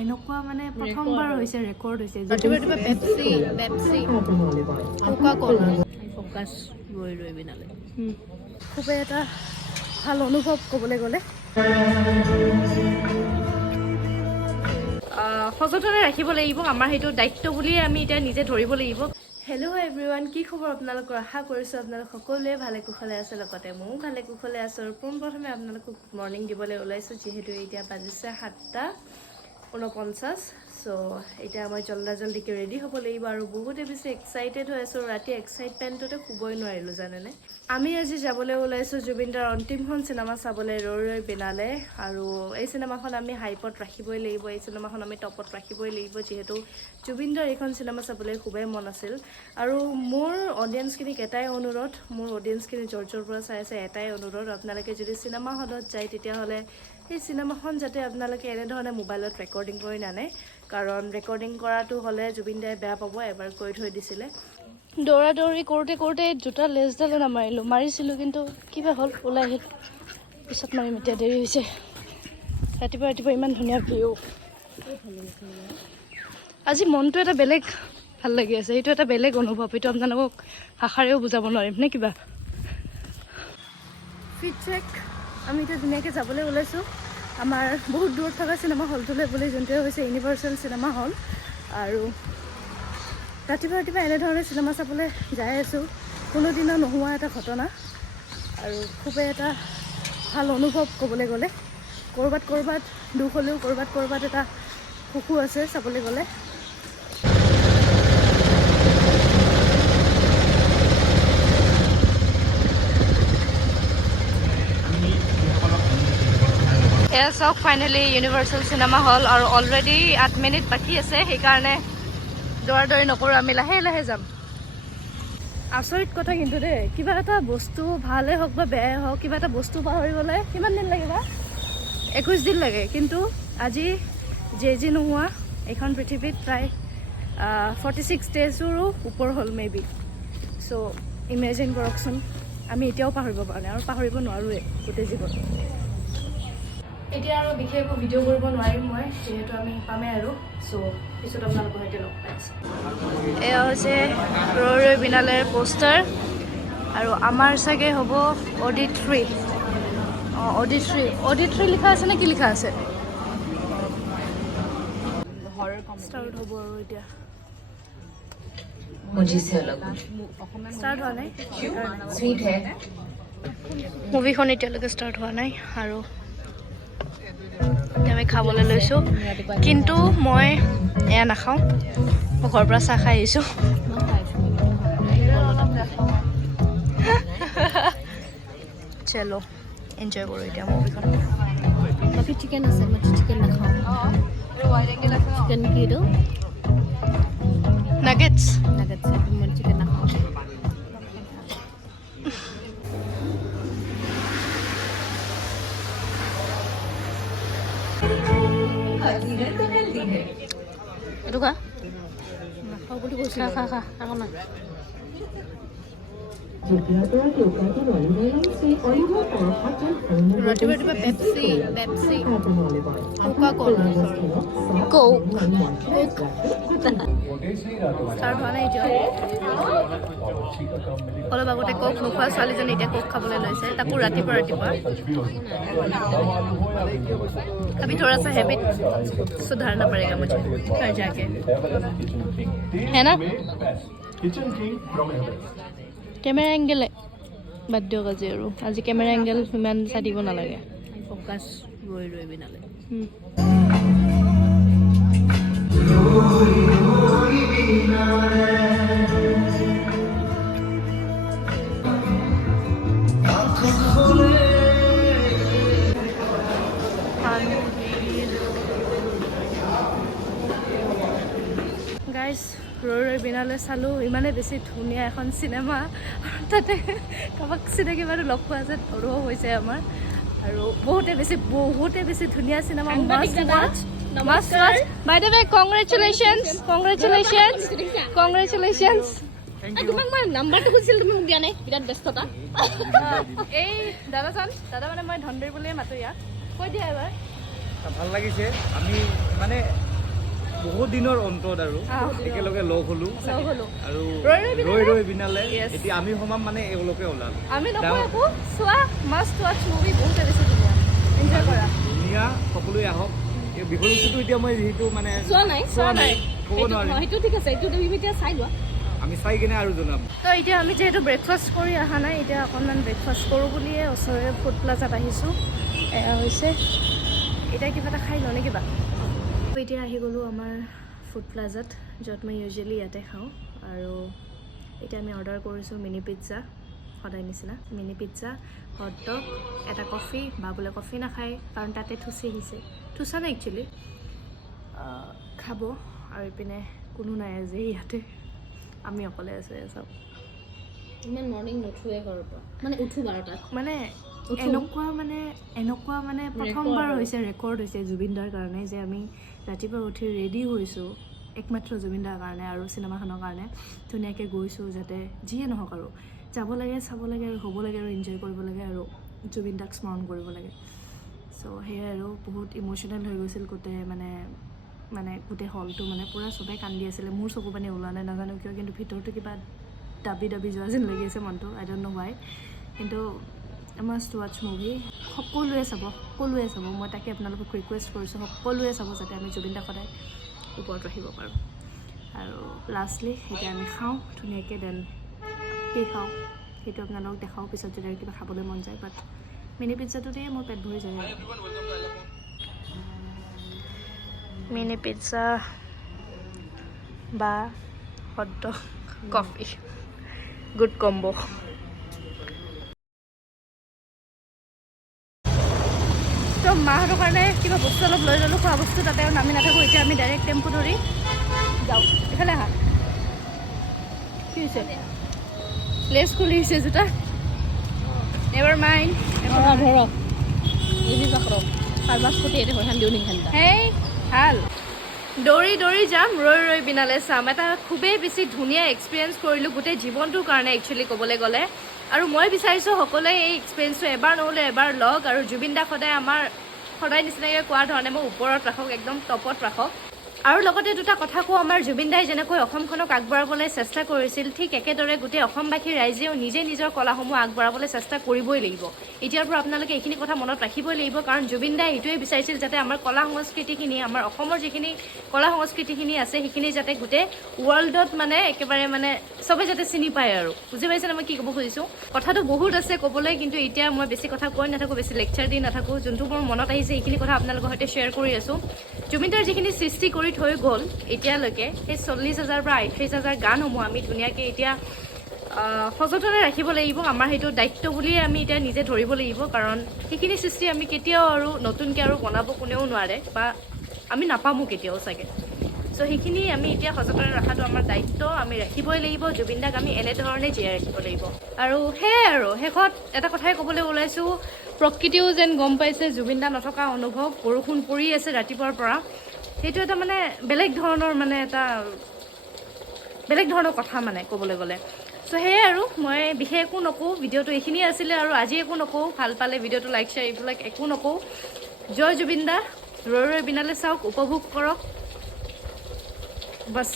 এনেকুৱা মানে প্ৰথমবাৰ হৈছে ৰেকৰ্ড হৈছে ৰাতিপুৱা পেপচি কোকা ক'লা ফ'কাছ ৰৈ বিনালে খুবেই এটা ভাল অনুভৱ ক'বলৈ গ'লে সযতনে ৰাখিব লাগিব আমাৰ সেইটো দায়িত্ব বুলিয়ে আমি এতিয়া নিজে ধৰিব লাগিব হেল্ল' এভৰিৱান কি খবৰ আপোনালোকৰ আশা কৰিছোঁ আপোনালোক সকলোৱে ভালে কুশলে আছে লগতে ময়ো ভালে কুশলে আছোঁ আৰু পোনপ্ৰথমে আপোনালোকক গুড মৰ্ণিং দিবলৈ ওলাইছোঁ যিহেতু এতিয়া বাজিছে 7:49 চ' এতিয়া মই জল্দিকৈ ৰেডি হ'ব লাগিব আৰু বহুতে বেছি এক্সাইটেড হৈ আছোঁ ৰাতি এক্সাইটমেণ্টতে শুবই নোৱাৰিলোঁ জানেনে আমি আজি যাবলৈ ওলাইছোঁ জুবিনদাৰ অন্তিমখন চিনেমা চাবলৈ ৰৈ বিনালে আৰু এই চিনেমাখন আমি হাইপত ৰাখিবই লাগিব এই চিনেমাখন আমি টপত ৰাখিবই লাগিব যিহেতু জুবিনদাৰ এইখন চিনেমা চাবলৈ খুবেই মন আছিল আৰু মোৰ অডিয়েঞ্চখিনিক এটাই অনুৰোধ মোৰ অডিয়েঞ্চখিনি জৰ্জৰ পৰা চাই আছে এটাই অনুৰোধ আপোনালোকে যদি চিনেমা হলত যায় তেতিয়াহ'লে সেই চিনেমাখন যাতে আপোনালোকে এনেধৰণে মোবাইলত ৰেকৰ্ডিং কৰি নানে কাৰণ ৰেকৰ্ডিং কৰাটো হ'লে জুবিনদাই বেয়া পাব এবাৰ কৈ থৈ দিছিলে দৌৰা দৌৰি কৰোঁতে জোতা লেজডালে নামাৰিলোঁ মাৰিছিলোঁ কিন্তু কিবা হ'ল ওলাই আহিল পিছত মাৰিম এতিয়া দেৰি হৈছে ৰাতিপুৱা ইমান ধুনীয়া ভিউ আজি মনটো এটা বেলেগ ভাল লাগি আছে এইটো এটা বেলেগ অনুভৱ এইটো আপোনালোকক ভাষাৰেও বুজাব নোৱাৰিম নে কিবা ফিডবেক আমি এতিয়া ধুনীয়াকৈ যাবলৈ ওলাইছোঁ আমাৰ বহুত দূৰত থকা চিনেমা হলটোলৈ বুলি যোনটোৱে হৈছে ইউনিভাৰ্চেল চিনেমা হল আৰু ৰাতিপুৱা এনেধৰণে চিনেমা চাবলৈ যাই আছোঁ কোনোদিনা নোহোৱা এটা ঘটনা আৰু খুবেই এটা ভাল অনুভৱ ক'বলৈ গ'লে ক'ৰবাত দুখ হ'লেও ক'ৰবাত এটা সুখো আছে চাবলৈ গ'লে এয়া চাওক ফাইনেলি ইউনিভাৰ্চেল চিনেমা হল আৰু অলৰেডি 8 মিনিট বাকী আছে সেইকাৰণে দৌৰা নকৰোঁ আমি লাহে যাম আচৰিত কথা কিন্তু দেই কিবা এটা বস্তু ভালেই হওক বা বেয়াই হওক কিবা এটা বস্তু পাহৰিবলৈ কিমান দিন লাগে বা 21 দিন লাগে কিন্তু আজি যি নোহোৱা এইখন পৃথিৱীত প্ৰায় 46 ডেজৰো ওপৰ হ'ল মেবি চ' ইমেজিন কৰকচোন আমি এতিয়াও পাহৰিব পৰা নাই আৰু পাহৰিব নোৱাৰোঁৱে গোটেই জীৱন এতিয়া আৰু বিশেষ একো ভিডিঅ' কৰিব নোৱাৰিম মই যিহেতু আমি পামেই আৰু চ' পিছত আপোনালোকৰ সৈতে লগ পাইছোঁ এয়া হৈছে ৰৈ বিনালেৰ পোষ্টাৰ আৰু আমাৰ চাগে হ'ব অডিট্ৰি অডিট্ৰি লিখা আছে নে কি লিখা আছে ষ্টাৰ্ট হ'ব আৰু এতিয়া ষ্টাৰ্ট হোৱা নাই মুভিখন এতিয়ালৈকে ষ্টাৰ্ট হোৱা নাই আৰু আমি খাবলৈ লৈছোঁ কিন্তু মই এয়া নাখাওঁ মই ঘৰৰ পৰা চাহ খাই আহিছোঁ চলো এনজয় কৰোঁ এতিয়া মুভিখন বাকী চিকেন আছে মই চিকেন নাখাওঁ চিকেন কি এইটো নাগেটছ মই চিকেন নাখাওঁ এইটো খা নাখাওঁ বুলি কৈছোঁ খা আকৌ না ৰাতিপুৱা পেপচি কোকা ক'লা কোক ষ্টাৰ্ট হোৱা নাই এতিয়া অলপ আগতে কোক নোখোৱা ছোৱালীজনী এতিয়া কোক খাবলৈ লৈছে তাকো ৰাতিপুৱা अभी थोड़ा सा हैबिट सुधारना पड़ेगा मुझे घर जाके है ना কেমেৰা এংগেল বাদ দিয়ক আজি কেমেৰা এংগেল ইমান চাই দিব নালাগে ফ'কাছ ৰৈ বিনালে গাইজ ৰৈ বিনালে চালোঁ ইমানে বেছি ধুনীয়া এখন চিনেমা তাতে কাৰোবাক চিনাকি মানুহ লগ পোৱা যেন অনুভৱ হৈছে আমাৰ আৰু বহুতে বেছি ধুনীয়া cinema must watch by the way congratulations তোমাক মই নাম্বাৰটো খুজিছিলোঁ তুমি মোক দিয়া নাই বিৰাট ব্যস্ততা এই দাদা মানে মই ধনবীৰ বুলিয়ে মাতো ইয়াক কৈ দিয়া এবাৰ ভাল লাগিছে আমি মানে বহুত দিনৰ অন্তত আৰু একেলগে লগ হলো আৰু ৰৈ বিনালে এতিয়া আমি সমাম মানে এওঁলোকে ওলালো আমি নকওঁ একো চোৱা মাষ্ট ৱাচ মুভি বহুত বেছি ধুনীয়া এনজয় কৰা ধুনীয়া সকলোৱে আহক এই বিষয়বস্তুটো এতিয়া মই যিহেতু মানে চোৱা নাই ক'ব নোৱাৰিম সেইটো ঠিক আছে এইটো তুমি এতিয়া চাই লোৱা আমি চাই কিনে আৰু জনাম তো এতিয়া আমি যিহেতু ব্ৰেকফাষ্ট কৰি অহা নাই এতিয়া অকণমান ব্ৰেকফাষ্ট কৰোঁ বুলিয়ে ওচৰৰে ফুড প্লাজাত আহিছোঁ এয়া হৈছে এতিয়া কিবা এটা খাই লওঁ নে কিবা এতিয়া আহি গ'লোঁ আমাৰ ফুড প্লাজাত য'ত মই ইউজুৱেলি ইয়াতে খাওঁ আৰু এতিয়া আমি অৰ্ডাৰ কৰিছোঁ মিনি পিজ্জা সদায় নিচিনা মিনি পিজ্জা হট ডগ এটা কফি বা বোলে কফি নাখায় কাৰণ তাতে থুচি আহিছে থুচা নাই একচুৱেলি খাব আৰু ইপিনে কোনো নাই আজি ইয়াতে আমি অকলে আছোঁ চব ইমান মৰ্ণিং নুঠোৱে ঘৰৰ পৰা মানে উঠো 12টাত মানে এনেকুৱা মানে প্ৰথমবাৰ হৈছে ৰেকৰ্ড হৈছে জুবিনদাৰ কাৰণে যে আমি ৰাতিপুৱা উঠি ৰেডি হৈছোঁ একমাত্ৰ জুবিনদাৰ কাৰণে আৰু চিনেমাখনৰ কাৰণে ধুনীয়াকৈ গৈছোঁ যাতে যিয়ে নহওক আৰু যাব লাগে চাব লাগে আৰু হ'ব লাগে আৰু এনজয় কৰিব লাগে আৰু জুবিনদাক স্মৰণ কৰিব লাগে চ' সেয়াই আৰু বহুত ইম'চনেল হৈ গৈছিল গোটেই মানে গোটেই হলটো মানে পূৰা চবেই কান্দি আছিলে মোৰ চকু পানী ওলোৱা নাই নাজানো কিয় কিন্তু ভিতৰটো কিবা দাবি যোৱা যেন লাগি আছে মনটো আই ডণ্ট ন' হোৱাই কিন্তু মাষ্ট ৱাচ মুভি সকলোৱে চাব মই তাকে আপোনালোকক ৰিকুৱেষ্ট কৰিছোঁ সকলোৱে চাব যাতে আমি জুবিনদাক সদায় ওপৰত ৰাখিব পাৰোঁ আৰু লাষ্টলি এতিয়া আমি খাওঁ ধুনীয়াকৈ দেন কি খাওঁ সেইটো আপোনালোকক দেখাওঁ পিছত যদি আৰু কিবা খাবলৈ মন যায় বাট মিনি পিজ্জাটোতেই মোৰ পেট ভৰি যায় আৰু মিনি পিজ্জা বা hot dog coffee good combo তো মাহঁতৰ কাৰণে কিবা বস্তু অলপ লৈ ল'লোঁ খোৱা বস্তু তাতে আৰু নামি নাথাকোঁ এতিয়া আমি ডাইৰেক্ট টেম্পু ধৰি যাওঁ এইফালে আহা কি হৈছে লেছ খুলি হৈছে জোতা এবাৰ মাইন ধৰক কাৰোবাৰ স্কুটি এতিয়া সৈহান দিওঁ নেকি হেই ভাল দৌৰি যাম ৰৈ বিনালে চাম এটা খুবেই বেছি ধুনীয়া এক্সপিৰিয়েঞ্চ কৰিলোঁ গোটেই জীৱনটোৰ কাৰণে একচুৱেলি ক'বলৈ গ'লে আৰু মই বিচাৰিছোঁ সকলোৱে এই এক্সপিৰিয়েঞ্চটো এবাৰ নহ'লে এবাৰ লওক আৰু জুবিন দাক সদায় নিচিনাকৈ কোৱাৰ ধৰণে মোক ওপৰত ৰাখক একদম টপত ৰাখক আৰু লগতে দুটা কথা কওঁ আমাৰ জুবিন দাই যেনেকৈ অসমখনক আগবঢ়াবলৈ চেষ্টা কৰিছিল ঠিক একেদৰে গোটেই অসমবাসী ৰাইজেও নিজে নিজৰ কলাসমূহ আগবঢ়াবলৈ চেষ্টা কৰিবই লাগিব এতিয়াৰ পৰা আপোনালোকে এইখিনি কথা মনত ৰাখিবই লাগিব কাৰণ জুবিন দাই এইটোৱে বিচাৰিছিল যাতে আমাৰ কলা সংস্কৃতিখিনি আমাৰ অসমৰ যিখিনি কলা সংস্কৃতিখিনি আছে সেইখিনি যাতে গোটেই ৱৰ্ল্ডত মানে একেবাৰে মানে চবে যাতে চিনি পায় আৰু বুজি পাইছেনে মই কি ক'ব খুজিছোঁ কথাটো বহুত আছে ক'বলৈ কিন্তু এতিয়া মই বেছি কথা কৈ নাথাকোঁ বেছি লেকচাৰ দি নাথাকোঁ যোনটো মোৰ মনত আহিছে এইখিনি কথা আপোনালোকৰ সৈতে শ্বেয়াৰ কৰি আছোঁ জুবিন দাৰ যিখিনি সৃষ্টি কৰি থৈ গ'ল এতিয়ালৈকে সেই 40,000 পৰা 38,000 গানসমূহ আমি ধুনীয়াকৈ এতিয়া সযতনে ৰাখিব লাগিব আমাৰ সেইটো দায়িত্ব বুলিয়ে আমি এতিয়া নিজে ধৰিব লাগিব কাৰণ সেইখিনি সৃষ্টি আমি কেতিয়াও আৰু নতুনকৈ আৰু বনাব কোনেও নোৱাৰে বা আমি নাপামো কেতিয়াও চাগে চ' সেইখিনি আমি এতিয়া সযতনে ৰখাটো আমাৰ দায়িত্ব আমি ৰাখিবই লাগিব জুবিন দাক আমি এনেধৰণে জীয়াই ৰাখিব লাগিব আৰু সেয়াই আৰু শেষত এটা কথাই ক'বলৈ ওলাইছোঁ প্ৰকৃতিও যেন গম পাইছে জুবিন দা নথকা অনুভৱ বৰষুণ পৰি আছে ৰাতিপুৱাৰ পৰা সেইটো এটা মানে বেলেগ ধৰণৰ কথা মানে ক'বলৈ গ'লে চ' সেয়াই আৰু মই বিশেষ একো নকওঁ ভিডিঅ'টো এইখিনিয়ে আছিলে আৰু আজি একো নকওঁ ভাল পালে ভিডিঅ'টো লাইক শ্বেয়াৰ এইবিলাক একো নকওঁ জয় জুবিন দা ৰৈ বিনালে চাওক উপভোগ কৰক বাছ